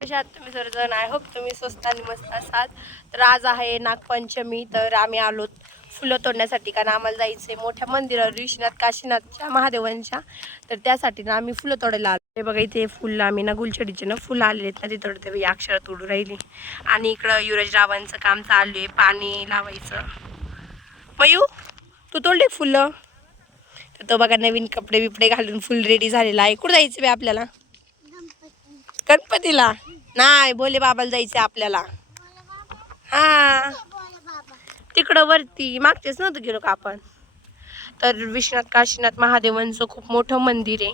कशा आहात तुम्ही सर्वजण? आय होप तुम्ही स्वस्त आणि मस्त असाल. तर आज आहे नागपंचमी, तर आम्ही आलोत फुलं तोडण्यासाठी, कारण आम्हाला जायचं आहे मोठ्या मंदिरावर विश्वनाथ काशीनाथच्या महादेवांच्या. तर त्यासाठी ना आम्ही फुलं तोडायला आलो. हे बघा इथे फुलं आम्ही ना गुलछडीचे ना फुलं आलेले आहेत ना, ते तोडते अक्षर तोडू राहिली. आणि इकडं युवराजरावांचं काम चालू आहे, पाणी लावायचं. मयू तू तोडले फुलं? तर तो बघा नवीन कपडे बिपडे घालून फुल रेडी झालेला आहे. कुठं जायचं बे आपल्याला? गणपतीला नाही, भोले बाबाला जायचं आपल्याला. हा तिकडं वरती मागचेच नव्हतं गेलो का आपण. तर विश्वनाथ काशीनाथ महादेवांचं खूप मोठं मंदिर आहे,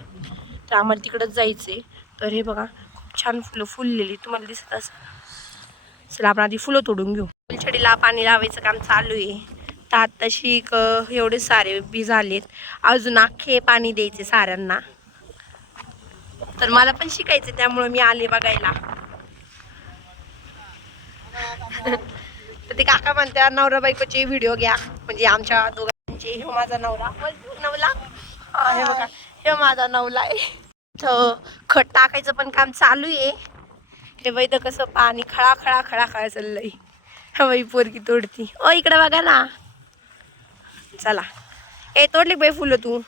तर आम्हाला तिकडंच जायचंय. तर हे बघा खूप छान फुलं फुललेली तुम्हाला दिसत असं. चला आपण आधी फुलं तोडून घेऊ. फुलछडीला पाणी लावायचं काम चालू आहे. तर आत्ताशी एवढे सारे बी झालेत, अजून अख्खे पाणी द्यायचे साऱ्यांना. तर मला पण शिकायचं, त्यामुळे मी आले बघायला. तर ते काका म्हणतात नवरा बायकोचे व्हिडिओ घ्या, म्हणजे आमच्या दोघांचे. हे माझा नवरा नवला, हे बघा हे माझा नवला आहे. तर खत टाकायचं पण काम चालू आहे. हे वैद कसं पाणी खळा खळा खळा खळा चाललंय. हा बाई पोरगी तोडती. ओ इकडे बघा ना. चला ए तोडली बाई फुलं. तू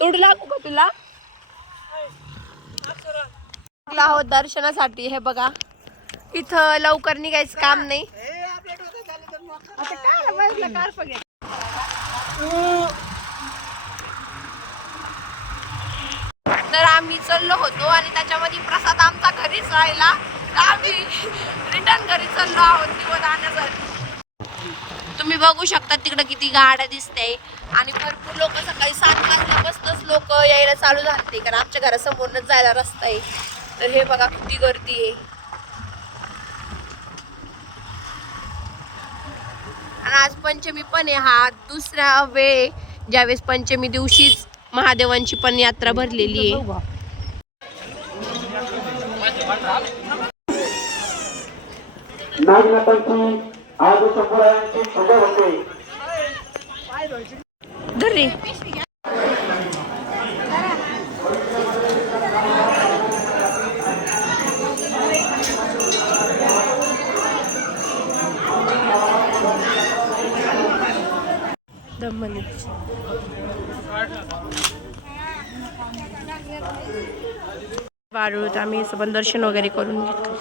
तोडू लागू का तुला? हो दर्शनासाठी. हे बघा इथं लवकर निघायचं काम नाही. तर आम्ही चाललो होतो आणि त्याच्यामध्ये प्रसाद आमचा घरीच राहिला, तर आम्ही रिटर्न घरी चाललो आहोत निवड आणण्यासाठी. तुम्ही बघू शकता तिकडे किती गाड्या दिसते आणि भरपूर लोक सकाळी 7 वाजल्यापासूनच लोक यायला चालू झाले, कारण आमच्या घरासमोरच जायला रस्ता आहे. तर हे बघा किती गर्दी आहे. आणि आज पंचमी पण आहे. हा दुसरा वेळ ज्यावेळेस पंचमी दिवशीच महादेवांची पण यात्रा भरलेली आहे. धर्री वारूळ आम्ही पण दर्शन वगैरे करून घेतलं.